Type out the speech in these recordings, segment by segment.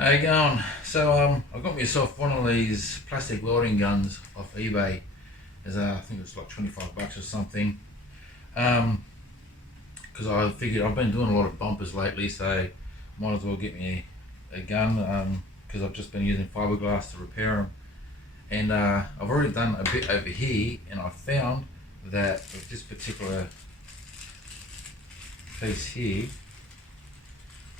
How you going? So I got myself one of these plastic welding guns off eBay. I think it's like 25 bucks or something. Because I figured I've been doing a lot of bumpers lately, so might as well get me a gun. Because I've just been using fiberglass to repair them, and I've already done a bit over here, and I found that with this particular piece here,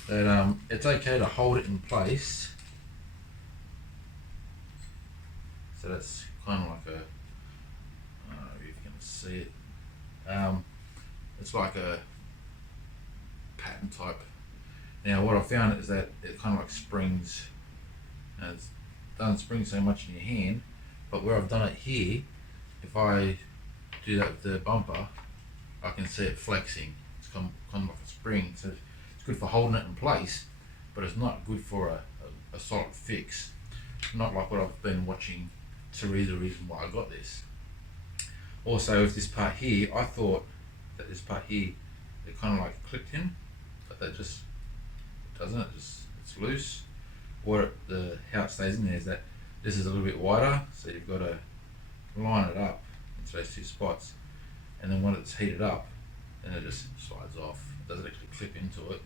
that it's okay to hold it in place. So that's kind of like a, I don't know if you can see it. It's like a pattern type. Now what I found is that it kind of like springs. And it doesn't spring so much in your hand, but where I've done it here, if I do that with the bumper, I can see it flexing. It's kind of like a spring. So it's good for holding it in place, but it's not good for a solid fix. Not like what I've been watching to read the reason why I got this. Also with this part here, I thought that this part here, it kind of like clicked in, but that just doesn't. It's loose. How it stays in there is that this is a little bit wider, so you've got to line it up into those two spots, and then when it's heated up, then it just slides off. It doesn't actually clip into it,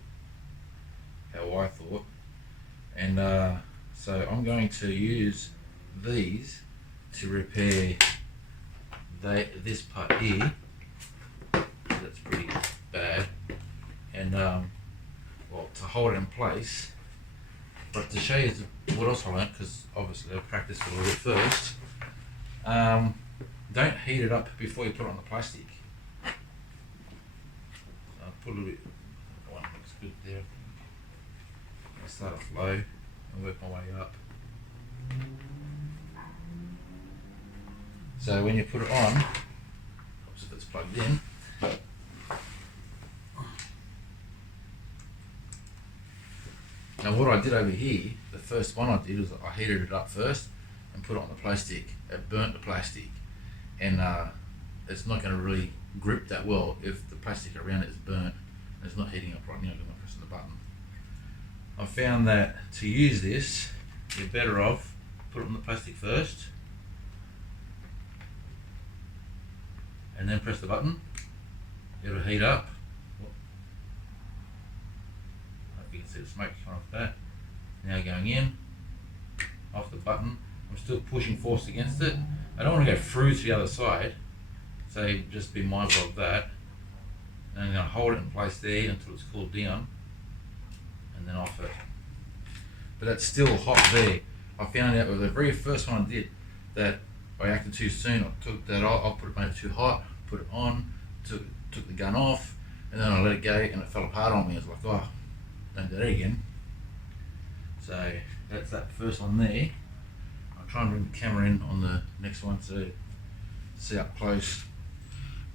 how I thought. And so I'm going to use these to repair this part here. That's pretty bad, and well, to hold it in place. But to show you what else I learned, because obviously I practiced a little bit first, don't heat it up before you put it on the plastic. I'll put a little bit, that one looks good there. I'll start off low and work my way up. So when you put it on, helps if it's plugged in. Now what I did over here, the first one I did was I heated it up first and put it on the plastic. It burnt the plastic, and it's not going to really grip that well if the plastic around it is burnt and it's not heating up right now because I'm pressing the button. I found that to use this, you're better off put it on the plastic first and then press the button. It'll heat up. You can see the smoke coming off that. Now going in, off the button. I'm still pushing force against it. I don't want to go through to the other side, so just be mindful of that. And I'm going to hold it in place there until it's cooled down, and then off it. But that's still hot there. I found out with the very first one I did that I acted too soon. I took that off, made it too hot, put it on, took the gun off, and then I let it go and it fell apart on me. I was like, oh, don't do that again. So that's that first one there. I'll try and bring the camera in on the next one to see up close.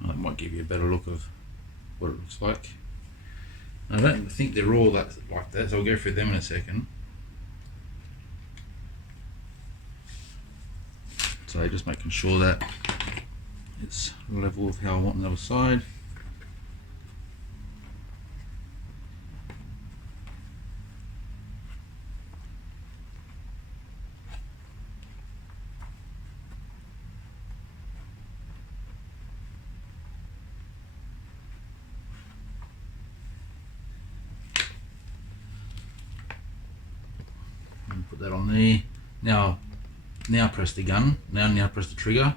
That might give you a better look of what it looks like. I don't think they're all like that, so I'll go through them in a second. So just making sure that it's level with how I want on the other side. Put that on there. Now press the gun. Now press the trigger.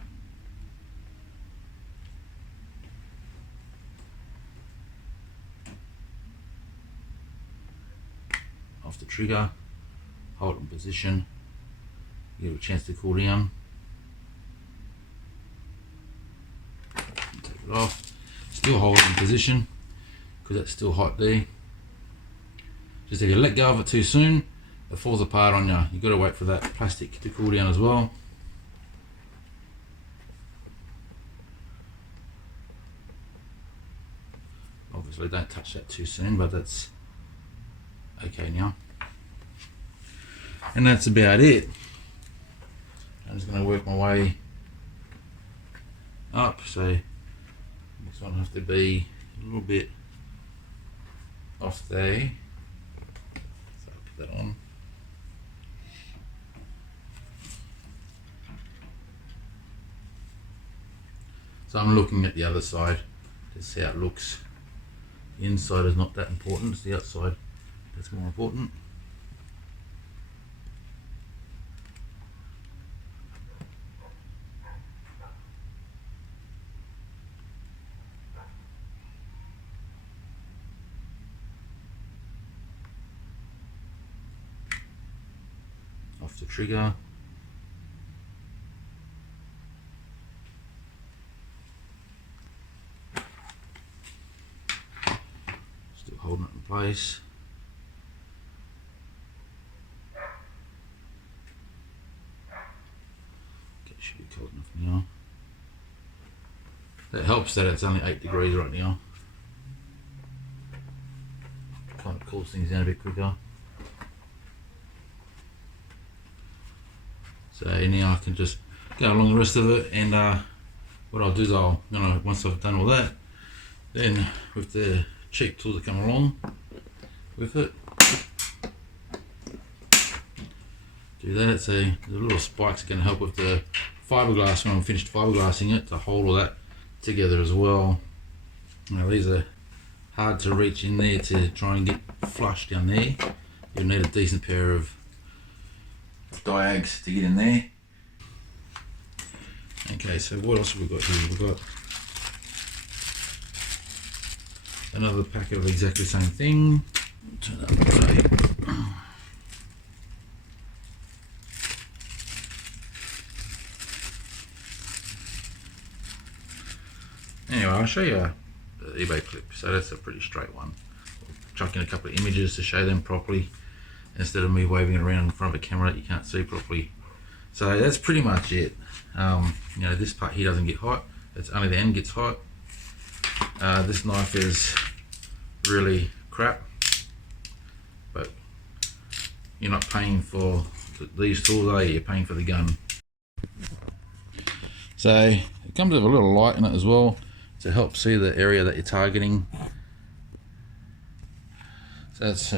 Off the trigger. Hold it in position. Give it a chance to cool down. Take it off. Still hold it in position because it's still hot there. Just if you let go of it too soon, it falls apart on you. You've got to wait for that plastic to cool down as well. Obviously don't touch that too soon, but that's okay now. And that's about it. I'm just going to work my way up, so this one has to be a little bit off there. So I'll put that on. So I'm looking at the other side to see how it looks. The inside is not that important, it's the outside that's more important. Off the trigger. Still holding it in place. Okay, should be cold enough now. That helps that it's only 8 degrees right now. Kind of cools things down a bit quicker. So now I can just go along the rest of it, and what I'll do is once I've done all that, then with the cheap tool that come along with it, do that. So the little spikes are going to help with the fiberglass when I'm finished fiberglassing it, to hold all that together as well. Now these are hard to reach in there to try and get flush down there. You'll need a decent pair of diags to get in there. Okay, so what else have we got here? We've got another packet of exactly the same thing. Turn that way. Anyway, I'll show you the eBay clip. So that's a pretty straight one. I'll chuck in a couple of images to show them properly, instead of me waving it around in front of a camera that you can't see properly. So that's pretty much it. This part here doesn't get hot. It's only the end gets hot. This knife is really crap, but you're not paying for these tools, are you? You're paying for the gun. So it comes with a little light in it as well to help see the area that you're targeting. So that's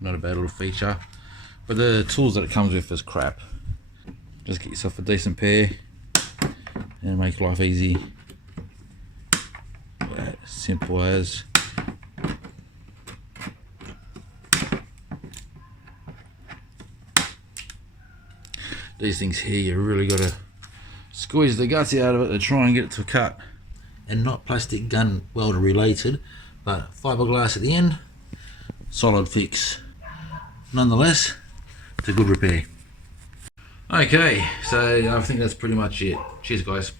not a bad little feature, but the tools that it comes with is crap. Just get yourself a decent pair and make life easy. Yeah, simple as. These things here, you really got to squeeze the guts out of it to try and get it to cut. And not plastic gun welder related, but fiberglass at the end. Solid fix. Nonetheless, it's a good repair. Okay, so I think that's pretty much it. Cheers guys.